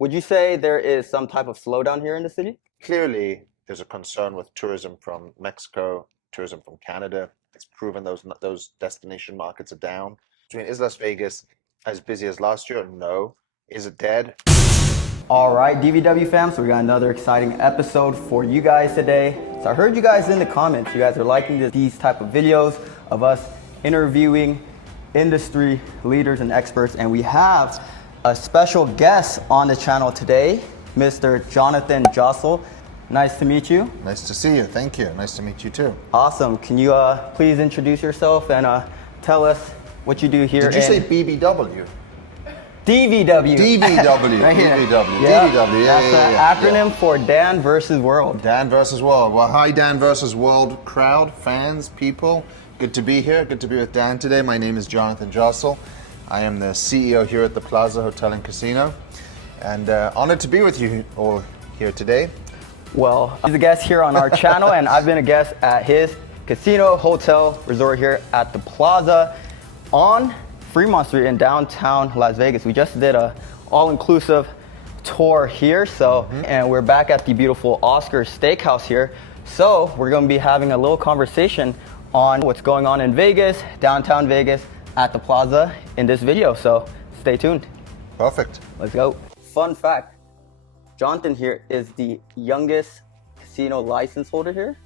Would you say there is some type of slowdown here in the city? Clearly, there's a concern with tourism from Mexico, tourism from Canada. It's proven those destination markets are down. Is Las Vegas as busy as last year? No. Is it dead? All right, DVW fam, so we got another exciting episode for you guys today. So I heard you guys in the comments, you guys are liking these type of videos of us interviewing industry leaders and experts, and we have a special guest on the channel today, Mr. Jonathan Jossel. Nice to meet you. Nice to see you. Thank you. Nice to meet you too. Awesome. Can you please introduce yourself and tell us what you do here? Did you say BBW? DVW. DVW. Right here. DVW. Yeah. DVW. That's the acronym for Dan versus World. Dan versus World. Well, hi, Dan versus World crowd, fans, people. Good to be here. Good to be with Dan today. My name is Jonathan Jossel. I am the CEO here at the Plaza Hotel and Casino, and honored to be with you all here today. Well, he's a guest here on our channel, and I've been a guest at his casino, hotel, resort here at the Plaza on Fremont Street in downtown Las Vegas. We just did a all-inclusive tour here, and we're back at the beautiful Oscar Steakhouse here. So we're going to be having a little conversation on what's going on in Vegas, downtown Vegas, at the Plaza in this video. So stay tuned. Perfect. Let's go. Fun fact, Jonathan here is the youngest casino license holder here.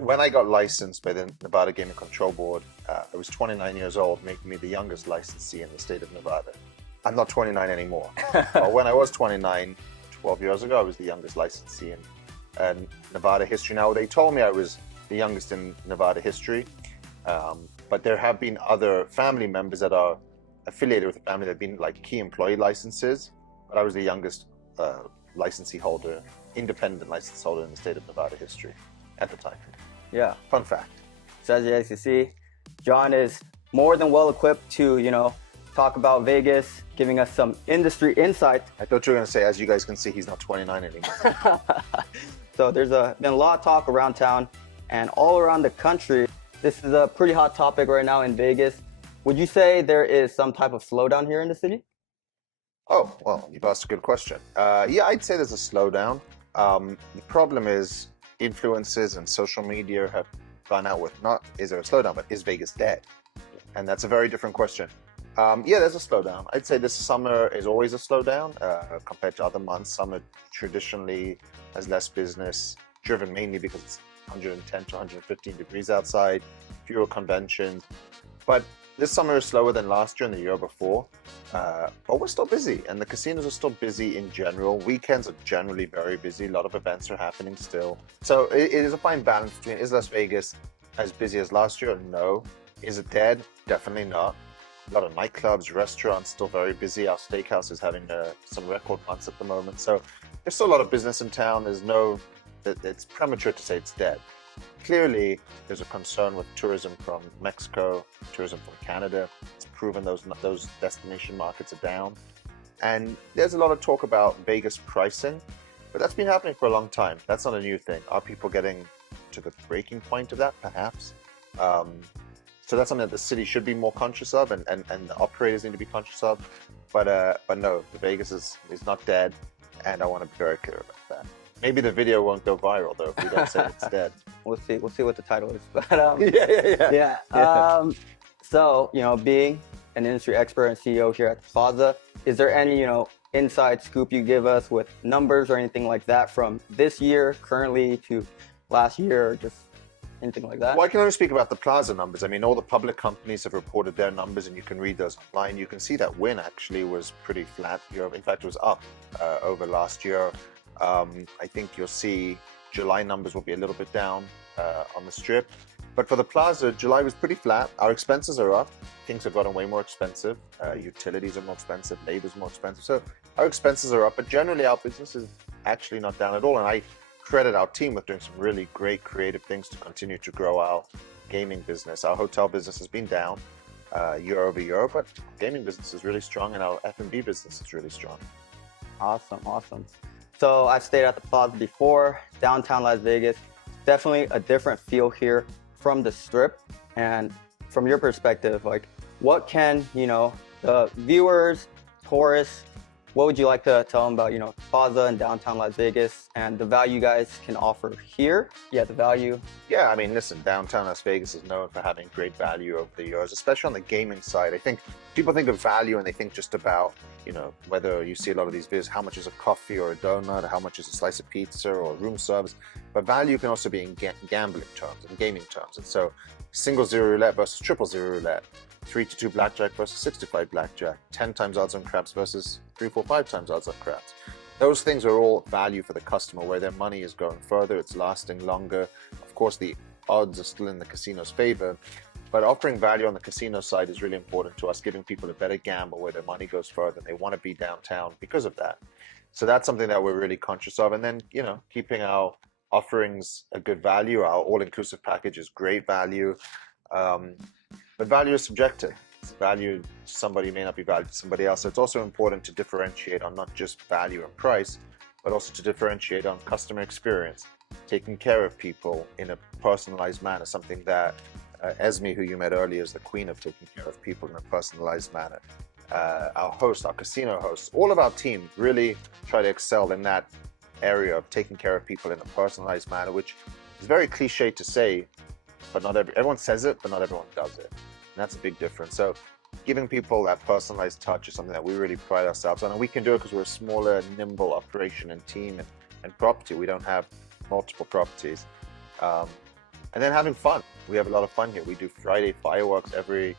When I got licensed by the Nevada Gaming Control Board, I was 29 years old, making me the youngest licensee in the state of Nevada. I'm not 29 anymore. But when I was 29, 12 years ago, I was the youngest licensee in Nevada history. Now, they told me I was the youngest in Nevada history, but there have been other family members that are affiliated with the family that have been like key employee licenses, but I was the youngest licensee holder, independent license holder in the state of Nevada history at the time. Yeah. Fun fact. So as you guys can see, John is more than well equipped to, talk about Vegas, giving us some industry insight. I thought you were going to say, as you guys can see, he's not 29 anymore. So there's been a lot of talk around town and all around the country. This is a pretty hot topic right now in Vegas. Would you say there is some type of slowdown here in the city? Oh, well, you've asked a good question. Yeah, I'd say there's a slowdown. The problem is influencers and social media have gone out with not is there a slowdown, but is Vegas dead? And that's a very different question. Yeah, there's a slowdown. I'd say this summer is always a slowdown compared to other months. Summer traditionally has less business, driven mainly because it's 110 to 115 degrees outside, fewer conventions. But this summer is slower than last year and the year before, but we're still busy, and the casinos are still busy in general. Weekends are generally very busy. A lot of events are happening still. So it is a fine balance between, is Las Vegas as busy as last year? No. Is it dead? Definitely not. A lot of nightclubs, restaurants, still very busy. Our steakhouse is having some record months at the moment. So there's still a lot of business in town. It's premature to say it's dead. Clearly, there's a concern with tourism from Mexico, tourism from Canada. It's proven those destination markets are down. And there's a lot of talk about Vegas pricing, but that's been happening for a long time. That's not a new thing. Are people getting to the breaking point of that? Perhaps. So that's something that the city should be more conscious of, and the operators need to be conscious of. But no, the Vegas is not dead, and I want to be very clear about that. Maybe the video won't go viral though if we don't say it's dead. We'll see what the title is. But Yeah. So being an industry expert and CEO here at the Plaza, is there any inside scoop you give us with numbers or anything like that from this year currently to last year, or just anything like that? Well, I can only speak about the Plaza numbers. I mean, all the public companies have reported their numbers, and you can read those online. You can see that win actually was pretty flat. In fact, it was up over last year. I think you'll see July numbers will be a little bit down on the Strip. But for the Plaza, July was pretty flat. Our expenses are up. Things have gotten way more expensive. Utilities are more expensive. Labor's more expensive. So our expenses are up. But generally, our business is actually not down at all. And I credit our team with doing some really great creative things to continue to grow our gaming business. Our hotel business has been down year over year, but gaming business is really strong, and our F&B business is really strong. Awesome. So I've stayed at the Plaza before, downtown Las Vegas. Definitely a different feel here from the Strip. And from your perspective, like, what can the viewers, tourists, what would you like to tell them about, Plaza in downtown Las Vegas and the value you guys can offer here? Yeah, the value. Yeah, I mean, listen, downtown Las Vegas is known for having great value over the years, especially on the gaming side. I think people think of value and they think just about, whether you see a lot of these videos, how much is a coffee or a donut, or how much is a slice of pizza or room service. But value can also be in gambling terms and gaming terms. And so single zero roulette versus triple zero roulette, 3-2 blackjack versus 6-5 blackjack, 10 times odds on craps versus 3-4-5 times odds on craps. Those things are all value for the customer, where their money is going further, it's lasting longer. Of course, the odds are still in the casino's favor, but offering value on the casino side is really important to us, giving people a better gamble where their money goes further, and they want to be downtown because of that. So that's something that we're really conscious of. And then, keeping our offerings a good value. Our all-inclusive package is great value. But value is subjective. Value to somebody may not be value to somebody else. So it's also important to differentiate on not just value and price, but also to differentiate on customer experience, taking care of people in a personalized manner, something that Esme, who you met earlier, is the queen of taking care of people in a personalized manner. Our casino hosts, all of our team really try to excel in that area of taking care of people in a personalized manner, which is very cliche to say, but not everyone says it, but not everyone does it. And that's a big difference. So giving people that personalized touch is something that we really pride ourselves on, and we can do it because we're a smaller, nimble operation and team and property. We don't have multiple properties. And then having fun. We have a lot of fun here. We do Friday fireworks every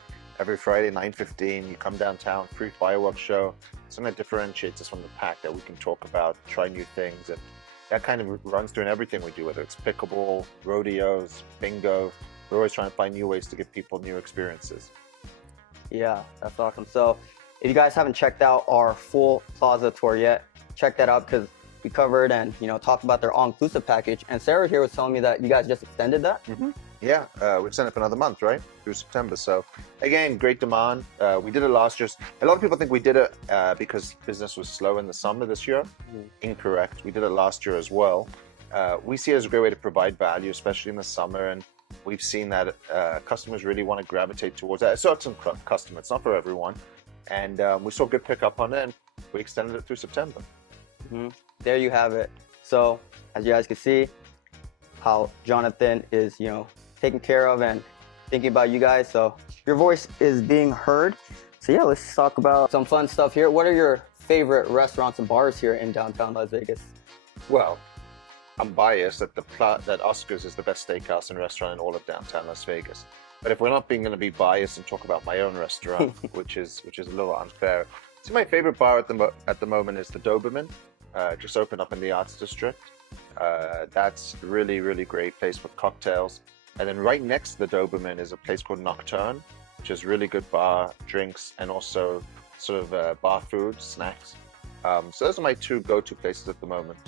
Friday, 9:15. You come downtown, free fireworks show. Something that differentiates us from the pack, that we can talk about, try new things, and that kind of runs through in everything we do, whether it's pickleball, rodeos, bingo. We're always trying to find new ways to give people new experiences. Yeah, that's awesome. So if you guys haven't checked out our full Plaza tour yet, check that out, because we covered and talked about their all-inclusive package. And Sarah here was telling me that you guys just extended that. Mm-hmm. Yeah, we extended it for another month, right? Through September. So again, great demand. We did it last year. A lot of people think we did it because business was slow in the summer this year. Mm-hmm. Incorrect. We did it last year as well. We see it as a great way to provide value, especially in the summer. And we've seen that customers really want to gravitate towards that. A certain customer, it's not for everyone. And we saw good pickup on it, and we extended it through September. Mm-hmm. There you have it. So as you guys can see, how Jonathan is, taking care of and thinking about you guys. So your voice is being heard. So yeah, let's talk about some fun stuff here. What are your favorite restaurants and bars here in downtown Las Vegas? Well, I'm biased that Oscar's is the best steakhouse and restaurant in all of downtown Las Vegas. But if we're not going to be biased and talk about my own restaurant, which is a little unfair. So my favorite bar at the moment is the Doberman. Just opened up in the Arts District. That's a really, really great place for cocktails. And then right next to the Doberman is a place called Nocturne, which is really good bar, drinks, and also sort of bar food, snacks. So those are my two go-to places at the moment.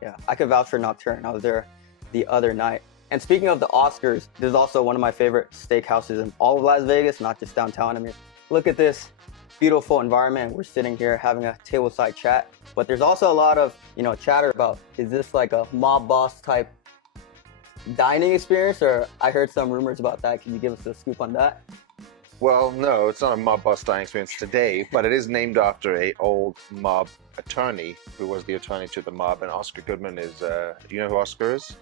Yeah, I could vouch for Nocturne. I was there the other night. And speaking of the Oscars, this is also one of my favorite steakhouses in all of Las Vegas, not just downtown. I mean, look at this beautiful environment. We're sitting here having a tableside chat, but there's also a lot of chatter about, is this like a mob boss type dining experience? Or I heard some rumors about that. Can you give us a scoop on that? Well, no, it's not a mob boss dining experience today, but it is named after a old mob attorney who was the attorney to the mob. And Oscar Goodman is, do you know who Oscar is?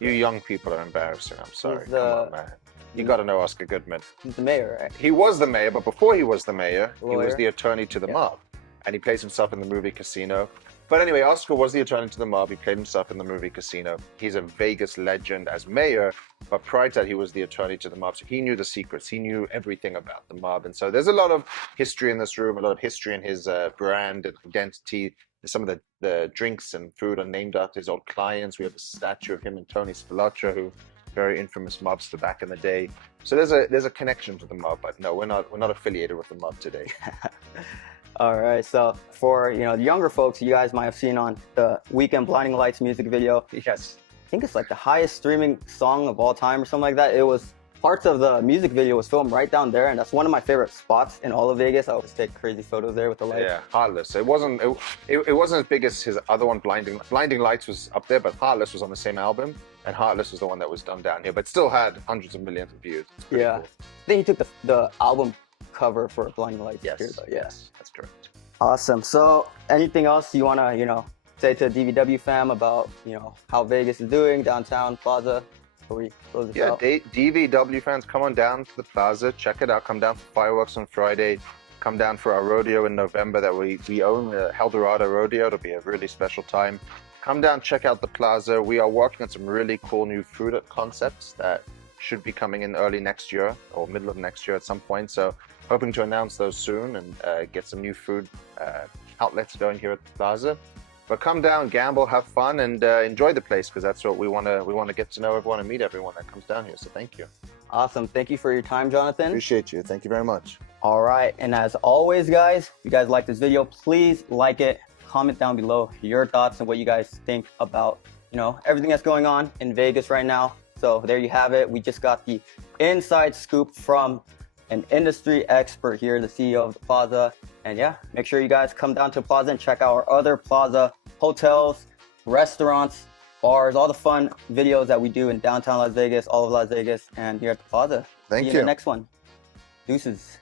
You young people are embarrassing. I'm sorry. Come on, man. You got to know Oscar Goodman. He's the mayor, right? He was the mayor, but before he was the mayor, he was the attorney to the mob. And he plays himself in the movie Casino. But anyway, Oscar was the attorney to the mob. He played himself in the movie Casino. He's a Vegas legend as mayor, but prior to that, he was the attorney to the mob. So he knew the secrets. He knew everything about the mob. And so there's a lot of history in this room, a lot of history in his brand and identity. Some of the drinks and food are named after his old clients. We have a statue of him and Tony Spilotro, who very infamous mobster back in the day. So there's a connection to the mob, but no, we're not affiliated with the mob today. All right, so for the younger folks, you guys might have seen on the Weekend Blinding Lights music video. Yes. I think it's like the highest streaming song of all time or something like that. It was parts of the music video was filmed right down there, and that's one of my favorite spots in all of Vegas. I always take crazy photos there with the lights. Yeah, Heartless. It wasn't as big as his other one, Blinding Lights was up there, but Heartless was on the same album, and Heartless was the one that was done down here, but still had hundreds of millions of views. Yeah. Cool. I think he took the album cover for Blinding Lights. Yes. Here, though. Yeah. Yes, that's correct. Awesome. So anything else you want to, say to DVW fam about, how Vegas is doing, downtown Plaza, before we close this Yeah, out? DVW fans, come on down to the Plaza. Check it out. Come down for fireworks on Friday. Come down for our rodeo in November that we own, the Eldorado Rodeo. It'll be a really special time. Come down, check out the Plaza. We are working on some really cool new food concepts that should be coming in early next year or middle of next year at some point. So hoping to announce those soon and get some new food outlets going here at the Plaza. But come down, gamble, have fun, and enjoy the place because that's what we want to. We want to get to know everyone and meet everyone that comes down here. So thank you. Awesome. Thank you for your time, Jonathan. Appreciate you. Thank you very much. All right. And as always, guys, if you guys like this video, please like it. Comment down below your thoughts and what you guys think about, everything that's going on in Vegas right now. So there you have it. We just got the inside scoop from an industry expert here, the CEO of the Plaza. And yeah, make sure you guys come down to Plaza and check out our other Plaza hotels, restaurants, bars, all the fun videos that we do in downtown Las Vegas, all of Las Vegas, and here at the Plaza. Thank See you you. in the next one. Deuces.